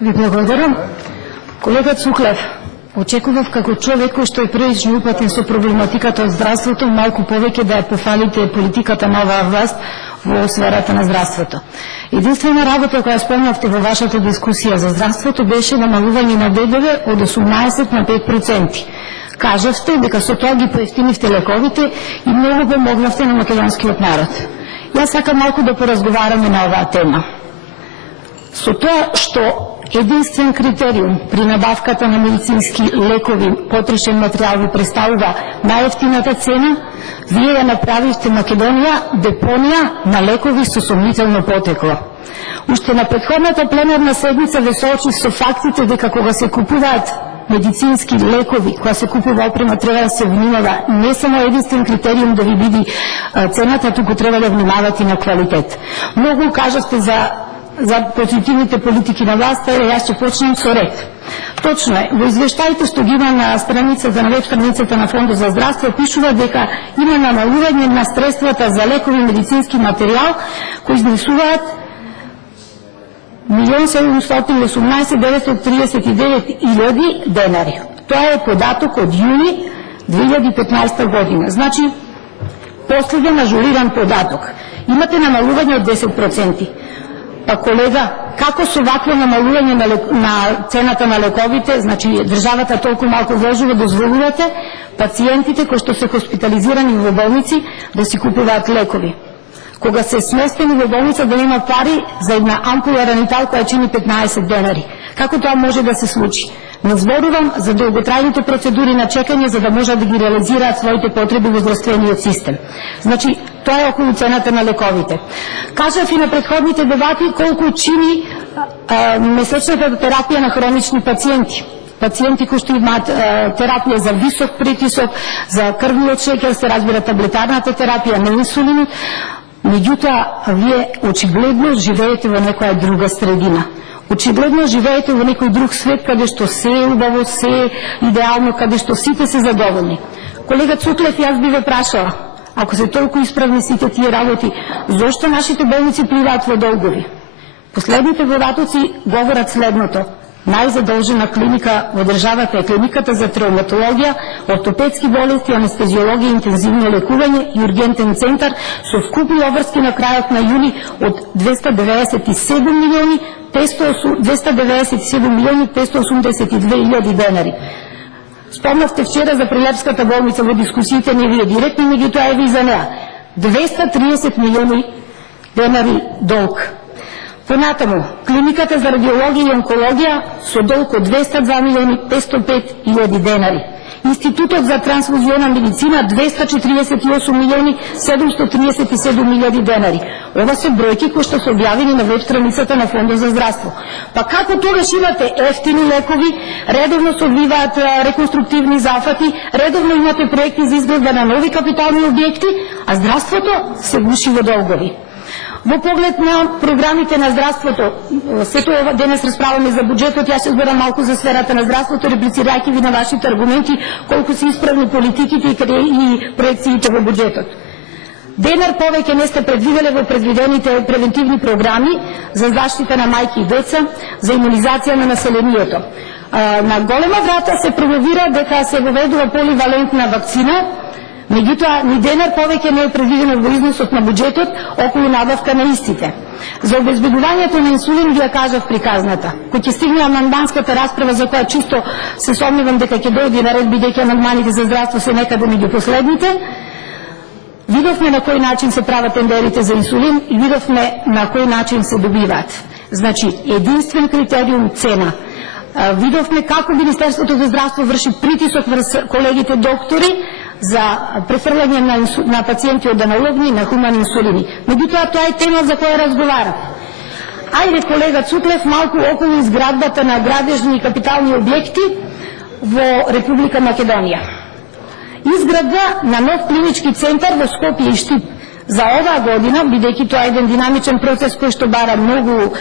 Ви благодарам. Колега Цуклев, очекував како човек кој што е прилично упатен со проблематиката од здравството, малку повеќе да ја пофалите политиката на оваа власт во сферата на здравството. Единствена работа која спомнавте во вашата дискусија за здравството беше намалување на ДДВ од 18 на 5%. Кажавте дека со тоа ги поевтинивте лековите и многу помогнавте на македонскиот народ. Јас сакам малку да поразговараме на оваа тема. Со тоа што единствен критериум при набавката на медицински лекови, потрошен материјал ви представува најевтината цена, вие ја направивте Македонија депонија на лекови со сомнително потекло. Уште на претходната пленарна седница ве соочив со фактите дека кога се купуваат медицински лекови, кога се купува опрема, треба да се внимава не само единствен критериум да ви биде цената, туку треба да внимавате на квалитет. Многу кажавте за позитивните политики на власта, јас ќе почнем со ред. Точно е, во извештаите што ги има на страницата, на веб страницата на Фондот за здравство, пишува дека има намалување на средствата за лекови и медицински материјал кои изнесуваат 1.718.939 денари. Тоа е податок од јуни 2015 година. Значи, последен ажуриран податок. Имате намалување од 10%. Па колега, како со вакво намалување на цената на лековите, значи државата толку малку вложува, дозволувате пациентите кои што се хоспитализирани во болници да си купуваат лекови? Кога се сместени во болница да нема пари за една ампула ранитал која чини 15 денари. Како тоа може да се случи? Не зборувам за долготрајните процедури на чекање за да можат да ги реализираат своите потреби во здравствениот систем. Значи, тоа е околу цената на лековите. Кажав и на претходните дебати колку чини месечната терапија на хронични пациенти. Пациенти кои што имаат терапија за висок притисок, за крвниот шеќер, се разбира таблетарната терапија на инсулинот. Меѓутоа, вие очигледно живеете во некоја друга средина. Очигледно живеете во некој друг свет, каде што се е убаво, се е идеално, каде што сите се задоволни. Колега Цуклев, јас би ве прашала, ако се толку исправни сите тие работи, зошто нашите болници пливаат во долгови? Последните податоци говорат следното. Најзадолжена клиника во државата е клиниката за травматологија, ортопедски болести, анестезиологија, интензивно лекување и ургентен центар со вкупни обврски на крајот на јуни од 297 милиони 582.000 денари. Спомнавте вчера за Прилепската болница во дискусиите, не вие директно, меѓутоа и за неа. 230 милиони денари долг. Понатаму, клиниката за радиологија и онкологија со долг од 202.505.000 денари. Институтот за трансфузиона медицина 248.737.000 денари. Ова се бројки кои што се објавени на веб страницата на Фондот за здравство. Па како тогаш имате ефтини лекови, редовно се одвиваат реконструктивни зафати, редовно имате проекти за изградба на нови капитални објекти, а здравството се гуши во долгови. Во поглед на програмите на здравството, сето ова денес расправаме за буџетот, јас ќе зборам малку за сферата на здравството, реплицирајќи ви на вашите аргументи колку се исправни политиките и проекциите во буџетот. Денар повеќе не сте предвиделе во предвидените превентивни програми за заштита на мајки и деца, за имунизација на населението. На голема врата се промовира дека се воведува поливалентна вакцина, меѓутоа ни денар повеќе не е предвидено во износот на буџетот околу набавка на истите. За обезбедувањето на инсулин ви ја кажав приказната. Кој ќе стигне амандманската расправа, за која чисто се сомневам дека ќе дојде на ред, бидејќи амандманите за здравство се некаде меѓу последните, видовме на кој начин се прават тендерите за инсулин и видовме на кој начин се добиваат. Значи, единствен критериум цена. Видовме како Министерството за здравство врши притисок врз колегите доктори за префрлање на пациенти од аналогни на хумани инсулини. Меѓутоа, тоа е тема за која разговарам. Ајде, колега Цуклев, малку околу изградбата на градежни и капитални објекти во Република Македонија. Изградба на нов клинички центар во Скопје и Штип за оваа година, бидејќи тоа е еден динамичен процес кој што бара многу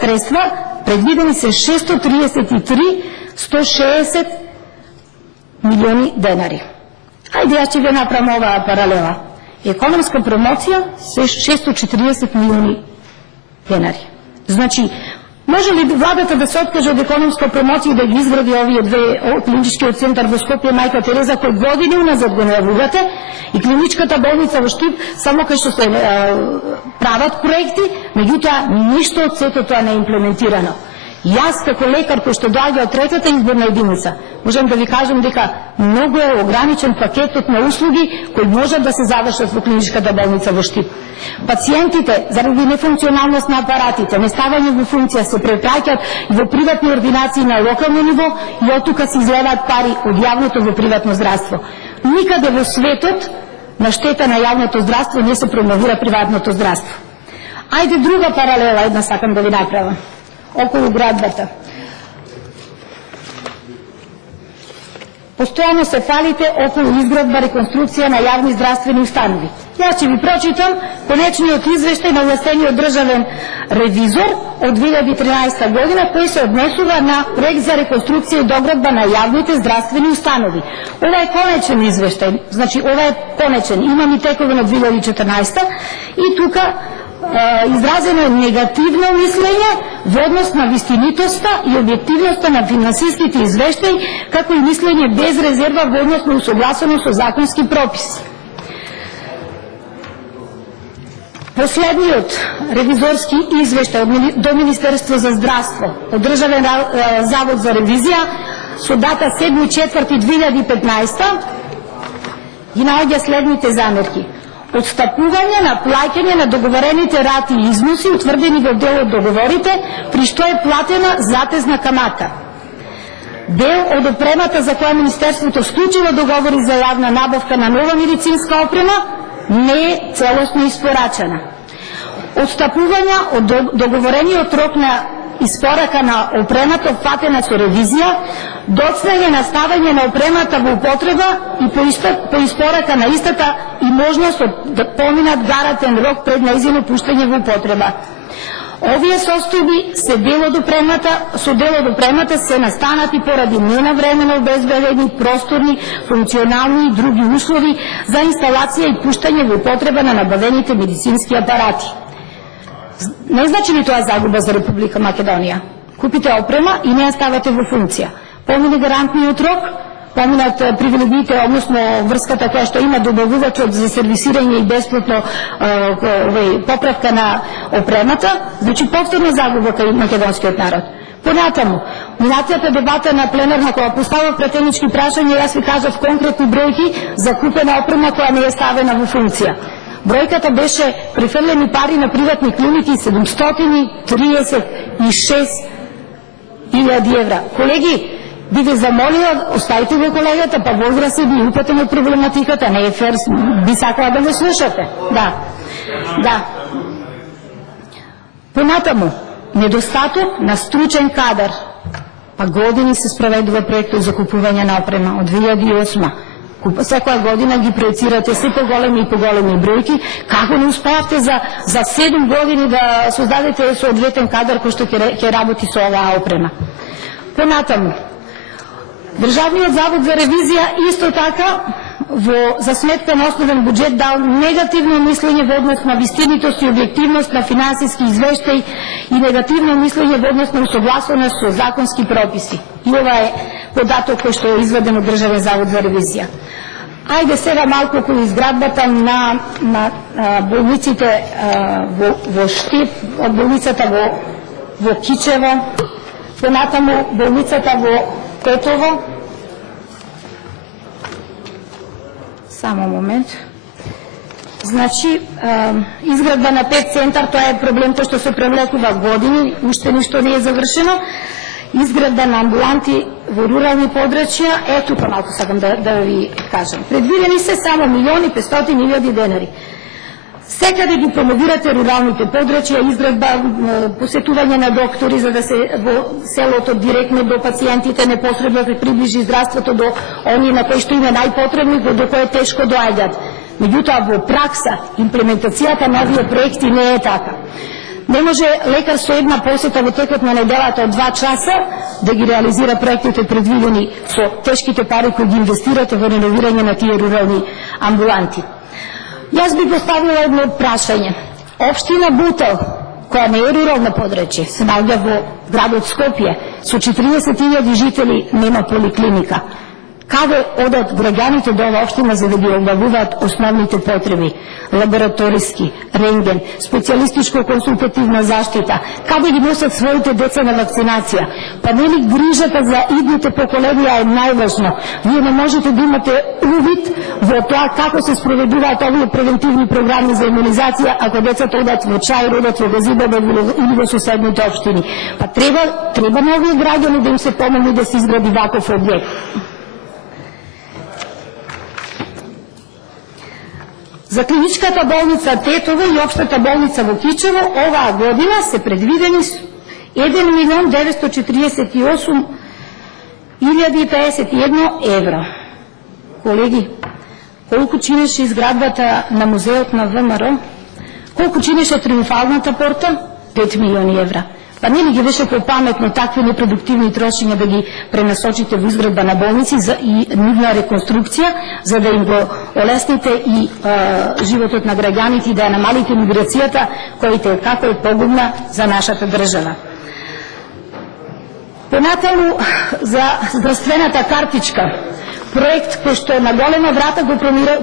средства, предвидени се 633.160 милиони денари. Ајде, јас ќе ви направам оваа паралела. Економска промоција се 640 милиони денари. Значи, Може ли владата да се откаже од економска промоција и да ги изгради овие две клиничкиот центар во Скопје Мајка Тереза кој години уназад го најавувате и клиничката болница во Штип само кај што се прават проекти, меѓутоа ништо од сето тоа не е имплементирано. Јас како лекар кој што доаѓа од третата изборна единица, можам да ви кажам дека многу е ограничен пакетот на услуги кои можат да се завршат во клиничката болница во Штип. Пациентите, заради нефункционалност на апаратите, неставање во функција, се препраќаат во приватни ординации на локално ниво и од тука се излеваат пари од јавното во приватно здравство. Никаде во светот на штета на јавното здравство не се промовира приватното здравство. Ајде друга паралела една сакам да ви направам. Околу градбата. Постојано се фалите околу изградба, реконструкција на јавни здравствени установи. Јас ќе ви прочитам конечниот извештај на овластениот државен ревизор од 2013 година кој се однесува на проект за реконструкција и доградба на јавните здравствени установи. Ова е конечен извештај, значи ова е конечен, имам и текове на 2014 и тука изразено е негативно мислење во однос на вистинитоста и објективноста на финансиските извештаи, како и мислење без резерва во однос на усогласено со законски прописи. Последниот ревизорски извештај до Министерство за здравство, од Државен завод за ревизија, со дата 7.4.2015, ги наоѓа следните замерки. Отстапување на плаќање на договорените рати и износи, утврдени во дел од договорите, при што е платена затезна камата. Дел од опремата за која Министерството склучило договори за јавна набавка на нова медицинска опрема не е целосно испорачена. Отстапување од договорениот рок на испорака на опремата фатена со ревизија, доцнење на ставање на опремата во употреба и по испорака на истата и можност да поминат гарантен рок пред нејзино пуштање во употреба. Овие состојби се дел од опремата се настанати поради ненавремено обезбедени просторни, функционални и други услови за инсталација и пуштање во употреба на набавените медицински апарати. Не значи ли тоа загуба за Република Македонија? Купите опрема и не ја ставате во функција. Помине гарантниот рок, поминат привилегиите, односно врската која што има добавувачот за сервисирање и бесплатно поправка на опремата, значи повторна загуба кај македонскиот народ. Понатаму, минатијата дебата на пленарна која поставува пратенички прашања, јас ви кажав конкретни бројки за купена опрема која не е ставена во функција. Бројката беше префрлени пари на приватни клиники 736.000 евра. Колеги, би ви замолила, оставите го колегата, па возрастен и упатен од проблематиката, не е фер, би сакала да ме слушате. Да. Понатаму, недостаток на стручен кадар. Па години се спроведува проектот за купување на опрема од 2008. Секоја година ги проецирате се поголеми и поголеми бројки. Како не успеавте за 7 години да создадете соодветен кадар кој што ќе работи со оваа опрема? Понатаму, Државниот завод за ревизија исто така за сметка на основен буџет дал негативно мислење во однос на вистинитост и објективност на финансиски извештаи и негативно мислење во однос на усогласуваност со законски прописи. И ова е податок кој што е изведен од Државен завод за ревизија. Ајде сега малку околу изградбата на болниците во Штип, од болницата во Кичево, понатаму болницата во Тетово. Само момент. Значи, изградба на 5 центар, тоа е проблем кој што се превлекува години, уште ништо не е завршено. Изградба на амбуланти во рурални подрачја, тука малку сакам да ви кажам. Предвидени се само 1.500.000 денари. Секаде ги промовирате руралните подрачја, изградба, посетување на доктори за да се во селото директно до пациентите, непосредно да приближи здравството до оние на кои што им е најпотребни, до кои тешко доаѓаат. Меѓутоа во пракса, имплементацијата на овие проекти не е така. Не може лекар со една посета во текот на неделата од 2 часа да ги реализира проектите предвидени со тешките пари кои ги инвестирате во реновирање на тие рурални амбуланти. Јас би поставила едно прашање. Општина Бутел, која не е рурално подречје, се наоѓа во градот Скопје, со 40.000 жители нема поликлиника. Каде одат граѓаните до оваа општина за да ги обавуваат основните потреби? Лабораториски, рентген, специјалистичко-консултативна заштита, каде ги носат своите деца на вакцинација? Па нели грижата за идните поколенија е најважно? Вие не можете да имате увид во тоа како се спроведуваат овие превентивни програми за имунизација ако децата одат во Чаир, одат во Газибаба или во соседните општини. Па треба на овие граѓани да им се помогне да се изгради ваков објект. За клиничката болница Тетово и општата болница во Кичево оваа година се предвидени 1.948.051 евро. Колеги, колку чинеше изградбата на музеот на ВМРО? Колку чинеше Триумфалната порта? 5 милиони евра. Па не ли ги беше попаметно такви непродуктивни трошења да ги пренасочите во изградба на болници и нивна реконструкција, за да им го олесните и животот на граѓаните и да намалите миграцијата, која како е погубна за нашата држава. Понатаму за здравствената картичка, проект кој што на голема врата го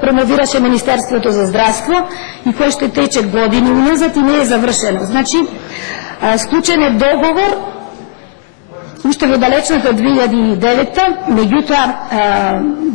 промовираше Министерството за здравство и кој што тече години уназад и не е завршено. Значи, склучен е договор уште во далечната 2009, меѓутоа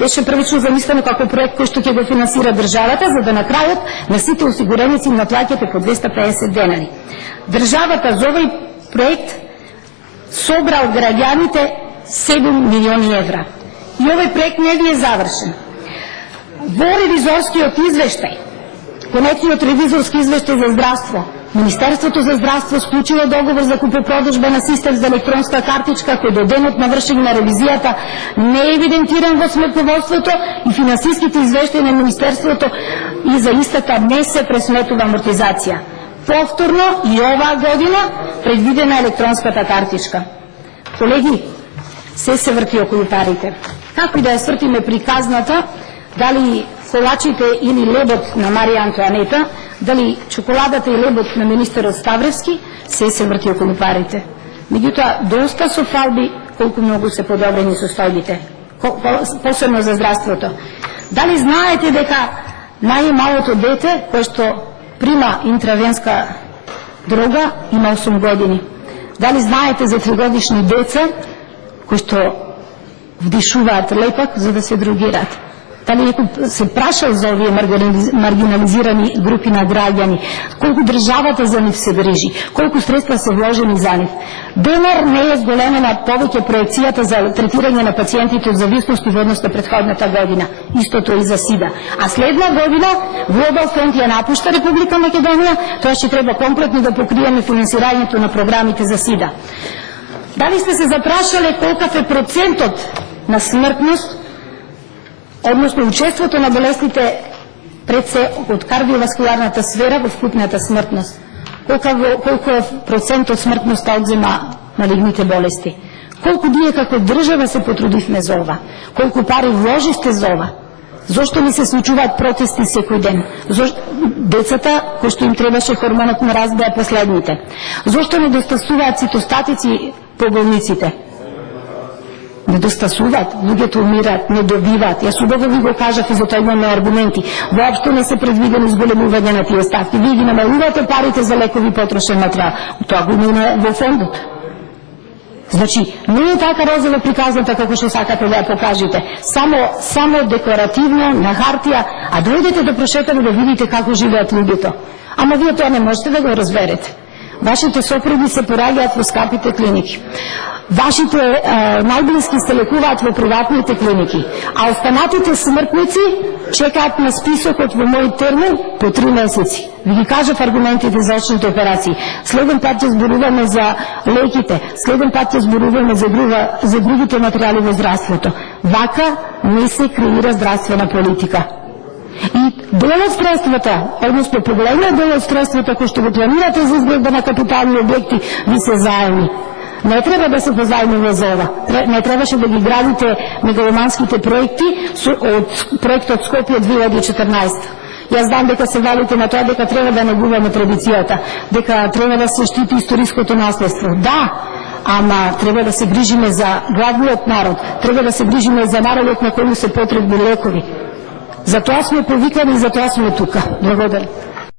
беше првично замислено како проект кој што ќе го финансира државата, за да на крајот на сите осигуреници им наплаќате по 250 денари. Државата за овој проект собра од граѓаните 7 милиони евра. И овој проект не ви е завршен. Во ревизорскиот извештај, конечниот ревизорски извештај за здравство, Министерството за здравство склучило договор за купопродажба на систем за електронска картичка, кој до денот на вршење на ревизијата не е евидентиран во сметноводството и финансиските извештаи на Министерството и за истата не се пресметува амортизација. Повторно и оваа година предвидена електронската картичка. Колеги, се врти околу парите. Како и да ја свртиме приказната, дали колачите или лебот на Марија Антоанета, дали чоколадата и лебот на министерот Ставревски, се врти околу парите. Меѓутоа, доста со фалби колку многу се подобрени состојбите, посебно за здравството. Дали знаете дека најмалото дете кој што прима интравенска дрога има 8 години? Дали знаете за 3-годишни деца кои што вдишуваат лепак за да се другираат? Дали некој се прашал за овие маргинализирани групи на граѓани? Колку државата за нив се грижи? Колку средства се вложени за нив? Денар не е зголемена повеќе проекцијата за третирање на пациентите од зависности во однос на претходната година. Истото и за СИДА. А следна година Глобал фонд ја напушта Република Македонија, тоа ќе треба комплетно да покриеме финансирањето на програмите за СИДА. Дали сте се запрашале колкав е процентот на смртност, односно учеството на болестите пред се од кардиоваскуларната сфера во вкупната смртност? Колку е процентот смртноста одзема малигните болести? Колку ние како држава се потрудивме за ова? Колку пари вложисте за ова? Зошто ни се случуваат протести секој ден? Децата, кои што им требаше хормонот на раст да е последните? Зошто недостасуваат цитостатици по болниците? Недостасуваат, луѓето умираат, не добиваат. Јас убаво ви го кажав и затоа имаме аргументи. Воопшто не се предвидени зголемување на тие ставки. Вие ги намалувате парите за лекови и потрошен материјал. Тоа го има во фондот. Значи, не е така розова приказната како што сакате да ја покажете. Само декоративно, на хартија, а дојдете да прошетаме да видите како живеат луѓето. Ама вие тоа не можете да го разберете. Вашите сопруги се пораѓаат во скапите клиники. Вашите најблиски се лекуваат во приватните клиники, а останатите смртници чекаат на списокот во мој термин по 3 месеци. Ви ги кажав аргументите за очните операции. Следен пат ќе зборуваме за леките, следен пат ќе зборуваме за другите материјали во здравството. Вака не се креира здравствена политика. И дел од средствата, односно поголемиот дел од средствата кои што го планирате за изградба на капитални објекти, ви се заеми. Не треба да се позајмува за ова. Не требаше да ги градите мегаломанските проекти од проектот Скопје 2014. Јас знам дека се валите на тоа дека треба да негуваме традицијата, дека треба да се штити историското наследство. Да, ама треба да се грижиме за гладниот народ, треба да се грижиме за народот на кој се потребни лекови. Затоа сме повикани и затоа сме тука. Благодарам.